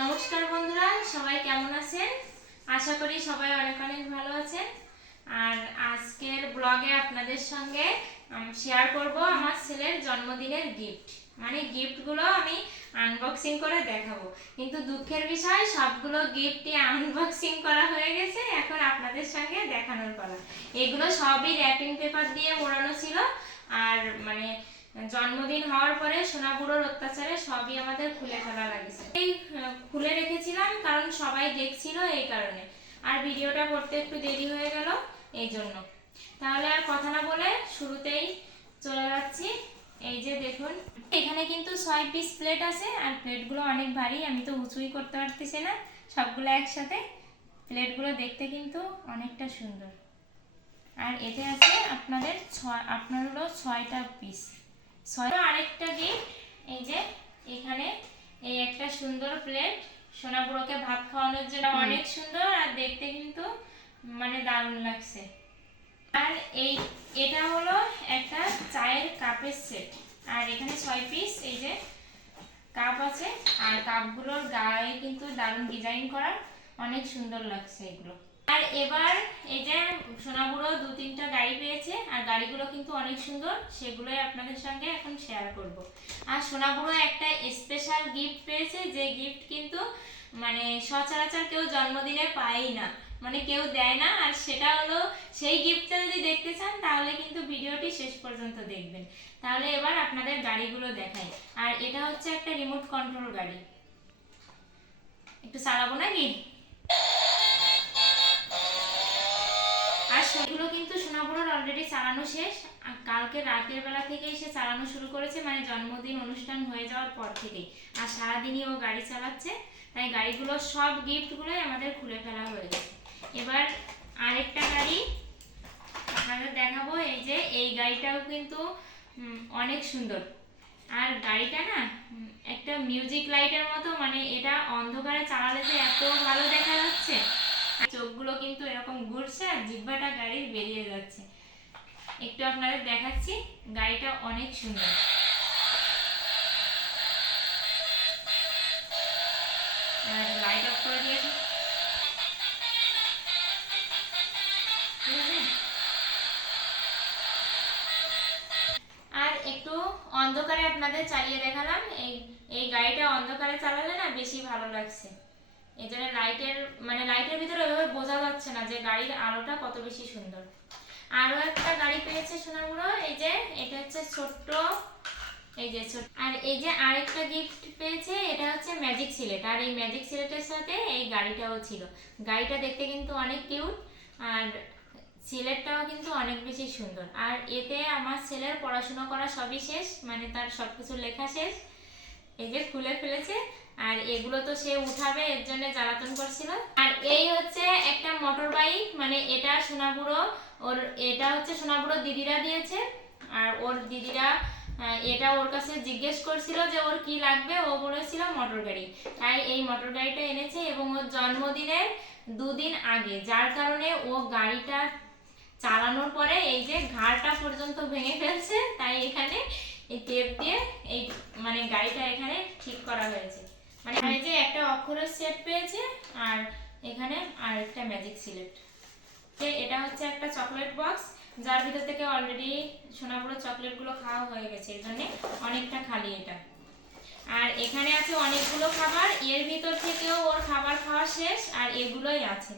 নমস্কার বন্ধুরা, সবাই কেমন আছেন? আশা করি সবাই অনেক অনেক ভালো আছেন। আর আজকের ব্লগে আপনাদের সঙ্গে শেয়ার করব আমার ছেলের জন্মদিনের গিফট মানে গিফটগুলো আমি আনবক্সিং করে দেখাবো। কিন্তু দুঃখের বিষয়, সবগুলো গিফটই আনবক্সিং করা হয়ে গেছে, এখন আপনাদের সঙ্গে দেখানোর পালা। এগুলো সবই র্যাপিং পেপার দিয়ে মোড়ানো ছিল। আর মানে জন্মদিন হওয়ার পরে সোনাপুরোর অত্যাচারে সবই আমাদের খুলে ফেলা লাগছে। এই খুলে রেখেছিলাম কারণ সবাই দেখছিল এই কারণে। আর ভিডিওটা করতে একটু দেরি হয়ে গেল এই জন্য। তাহলে আর কথা না বলে শুরুতেই চলে যাচ্ছি। এই যে দেখুন, এখানে কিন্তু ছয় পিস প্লেট আছে আর প্লেটগুলো অনেক ভারী, আমি তো উঁচুই করতে পারতেছি না। সবগুলো একসাথে প্লেটগুলো দেখতে কিন্তু অনেকটা সুন্দর। আর এতে আছে আপনাদের ছয় আপনার হলো ছয়টা পিস ছয় আরেকটা গিফট এই যে এখানে এই একটা সুন্দর প্লেট সোনাপুরোকে ভাত খাওয়ানোর জন্য অনেক সুন্দর আর দেখতে কিন্তু মানে দারুণ লাগছে। আর এই এটা হলো একটা চায়ের কাপের সেট আর এখানে ছয় পিস এই যে কাপ আছে। আর কাপগুলোর গায়ে কিন্তু দারুণ ডিজাইন করা। অনেক সুন্দর লাগছে এগুলো। আর এবার এই যে সোনাবুড়ো দু তিনটা গাড়ি পেয়েছে, আর গাড়িগুলো কিন্তু অনেক সুন্দর, সেগুলোই আপনাদের সঙ্গে এখন শেয়ার করব। আর সোনাবুড়ো একটা স্পেশাল গিফট পেয়েছে, যে গিফট কিন্তু মানে সচরাচর কেউ জন্মদিনে পায়ই না মানে কেউ দেয় না, আর সেটা হলো সেই গিফটটা যদি দেখতে চান, তাহলে কিন্তু ভিডিওটি শেষ পর্যন্ত দেখবেন। তাহলে এবার আপনাদের গাড়িগুলো দেখাই। আর এটা হচ্ছে একটা রিমোট কন্ট্রোল গাড়ি। একটু চালাবো নাকি? সেগুলো কিন্তু সোনাপুরের অলরেডি চালানো শেষ। কালকে রাতের বেলা থেকেই সে চালানো শুরু করেছে মানে জন্মদিন অনুষ্ঠান হয়ে যাওয়ার পর থেকেই। আর সারাদিনই ও গাড়ি চালাচ্ছে, তাই গাড়িগুলো সব গিফটগুলোই আমাদের খুলে ফেলা হয়ে গেছে। এবার আরেকটা গাড়ি আপনাদের দেখাবো, এই যে, এই গাড়িটাও কিন্তু অনেক সুন্দর। আর গাড়িটা না একটা মিউজিক লাইটের মতো মানে এটা অন্ধকারে চালালে যে এত ভালো দেখা যাচ্ছে। চোখগুলো কিন্তু এরকম ঘুরছে আর জিব্বাটা গাড়ির বেরিয়ে যাচ্ছে। একটু আপনাদের দেখাচ্ছি, গাড়িটা অনেক সুন্দর। লাইট অফ করে দিয়েছি? আর একটু অন্ধকারে আপনাদের চালিয়ে দেখালাম। এই এই গাড়িটা অন্ধকারে চালালে না বেশি ভালো লাগছে। এই লাইটের মানে লাইটের ভিতরে ওইভাবে বোঝা যাচ্ছে না যে গাড়ির আলোটা কত বেশি সুন্দর। আরও একটা গাড়ি পেয়েছে সোনাগুলো এই যে, এটা হচ্ছে ছোট্ট, এই যে আর এই যে আরেকটা গিফট পেয়েছে, এটা হচ্ছে ম্যাজিক সিলেট আর এই ম্যাজিক সিলেটের সাথে এই গাড়িটাও ছিল। গাড়িটা দেখতে কিন্তু অনেক কিউট আর সিলেটটাও কিন্তু অনেক বেশি সুন্দর। আর এতে আমার ছেলের পড়াশোনা করা সবই শেষ মানে তার সব কিছু লেখা শেষ। এই যে খুলে ফেলেছে আর এগুলো তো সে উঠাবে, এর জন্য জ্বালাতন করছিল। আর এই হচ্ছে একটা মোটর বাইক মানে এটা সোনাবুড়ো ওর এটা হচ্ছে সোনাবুড়ো দিদিরা দিয়েছে। আর ওর দিদিরা এটা ওর কাছে জিজ্ঞেস করছিল যে ওর কি লাগবে, ও বলেছিল মোটর গাড়ি তাই এই মোটর গাড়িটা এনেছে এবং ওর জন্মদিনের দুদিন আগে, যার কারণে ও গাড়িটা চালানোর পরে এই যে ঘাড়টা পর্যন্ত ভেঙে ফেলছে, তাই এখানে এই টেপ দিয়ে এই মানে গাড়িটা এখানে ঠিক করা হয়েছে। মানে এই যে একটা অক্ষরের সেট পেয়েছে, আর এখানে আর একটা ম্যাজিক সিলেক্ট এটা হচ্ছে একটা চকলেট বক্স যার ভিতর থেকে অলরেডি সোনাপুরো চকলেটগুলো খাওয়া হয়ে গেছে জন্যে অনেকটা খালি এটা। আর এখানে আছে অনেকগুলো খাবার, এর ভিতর থেকেও ওর খাবার খাওয়া শেষ, আর এগুলোই আছে।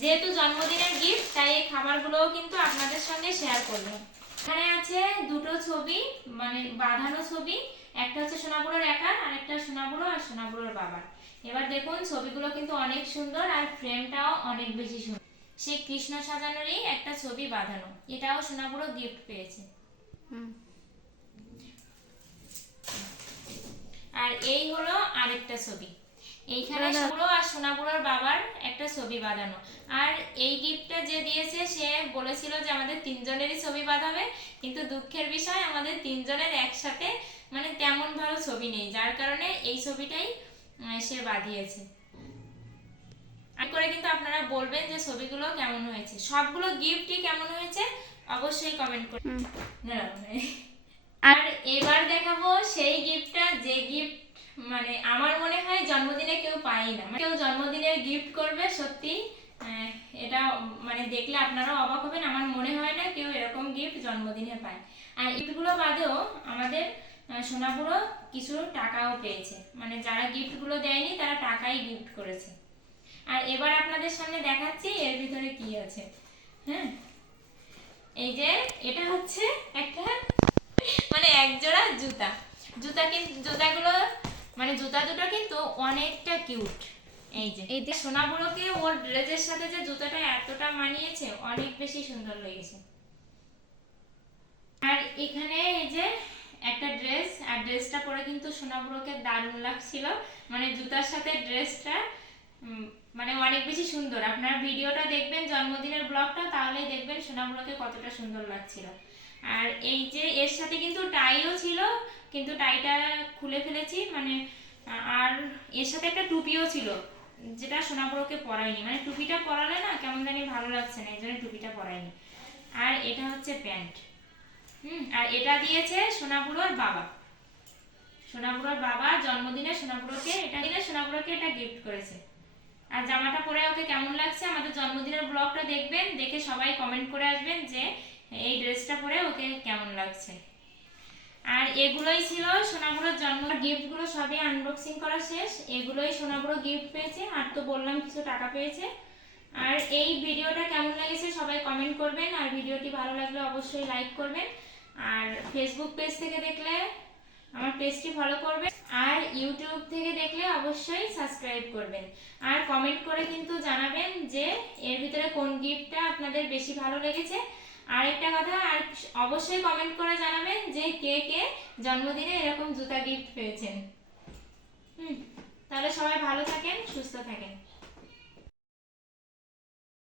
যেহেতু জন্মদিনের গিফট তাই এই খাবারগুলোও কিন্তু আপনাদের সঙ্গে শেয়ার করলাম। এখানে আছে দুটো ছবি মানে বাঁধানো ছবি একটা হচ্ছে সোনাপুরের একার আর একটা সোনাপুরো আর সোনাপুরের বাবার। এবার দেখুন ছবিগুলো কিন্তু অনেক সুন্দর আর ফ্রেমটাও অনেক বেশি সুন্দর। সেই কৃষ্ণ সাজানোরই একটা ছবি বাঁধানো। এটাও সোনাপুরো গিফট পেয়েছে। আর এই হলো আরেকটা ছবি। এইখানে পুরো আর সোনাপুরোর বাবার একটা ছবি বাঁধানো। আর এই গিফটটা যে দিয়েছে সে বলেছিল যে আমাদের তিনজনেরই ছবি বাঁধাবে। কিন্তু দুঃখের বিষয় আমাদের তিনজনের একসাথে মানে তেমন ভালো ছবি নেই যার কারণে এই ছবিটাই সে বাঁধিয়েছে। আর করে কিন্তু আপনারা বলবেন যে ছবিগুলো কেমন হয়েছে। সবগুলো গিফটই কেমন হয়েছে অবশ্যই কমেন্ট করে। আর এবার দেখাবো সেই গিফটটা যে গিফট মানে আমার মনে হয় জন্মদিনে কেউ পাই না। কেউ জন্মদিনের গিফট করবে সত্যি এটা মানে দেখলে আপনারাও অবাক হবেন। আমার মনে হয় না কেউ এরকম গিফট জন্মদিনে পায়। আর গিফটগুলো বাদেও আমাদের সোনাপুরো কিছু টাকাও পেয়েছে। মানে যারা গিফটগুলো দেয়নি তারা টাকাই গিফট করেছে। আর এবার আপনাদের সামনে দেখাচ্ছি এর ভিতরে কি আছে। হ্যাঁ? এই যে এটা হচ্ছে একটা মানে এক জোড়া জুতা। জুতা কিন্তু জুতাগুলো মানে জুতা দুটো কিন্তু অনেকটা কিউট এই যে এই যে। সোনাগুলোকে ওর ড্রেসের সাথে যে জুতাটা এতটা মানিয়েছে অনেক বেশি সুন্দর লেগেছে। আর এখানে এই যে একটা ড্রেস আর ড্রেসটা পরে কিন্তু সোনাগুলোকে দারুণ লাগছিল। মানে জুতার সাথে ড্রেসটা মানে অনেক বেশি সুন্দর। আপনার ভিডিওটা দেখবেন, জন্মদিনের ব্লগটা তাহলেই দেখবেন সোনাগুলোকে কতটা সুন্দর লাগছিল। আর এই যে এর সাথে কিন্তু টাইও ছিল, কিন্তু টাইটা খুলে ফেলেছি। মানে আর এর সাথে একটা টুপিও ছিল, যেটা সোনাপুরোকে পরাইনি মানে টুপিটা পরালে না, কেমন জানি ভালো লাগছে না, এই জন্য টুপিটা পরাইনি আর এটা হচ্ছে প্যান্ট। হুম, আর এটা দিয়েছে সোনাপুরোর বাবা। সোনাপুরোর বাবা জন্মদিনে সোনাপুরোকে এটা দিনে সোনাপুরোকে এটা গিফট করেছে। আর জামাটা পরে ওকে কেমন লাগছে আমাদের জন্মদিনের ব্লগটা দেখবেন, দেখে সবাই কমেন্ট করে আসবেন যে এই ড্রেসটা পরে ওকে কেমন লাগছে। আর এগুলোই ছিল সোনাগুলোর জন্ম গিফটগুলো সবই আনবক্সিং করা শেষ। এগুলোই সোনাগুলো গিফট পেয়েছে, আর তো বললাম কিছু টাকা পেয়েছে। আর এই ভিডিওটা কেমন লেগেছে সবাই কমেন্ট করবেন, আর ভিডিওটি ভালো লাগলে অবশ্যই লাইক করবেন। আর ফেসবুক পেজ থেকে দেখলে আমার পেজটি ফলো করবেন আর ইউটিউব থেকে দেখলে অবশ্যই সাবস্ক্রাইব করবেন। আর কমেন্ট করে কিন্তু জানাবেন যে এর ভিতরে কোন গিফটটা আপনাদের বেশি ভালো লেগেছে। আর একটা কথা, আর অবশ্যই কমেন্ট করে জানাবেন যে কে কে জন্মদিনে এরকম জুতা গিফট পেয়েছেন। হুম, তাহলে সবাই ভালো থাকেন, সুস্থ থাকেন।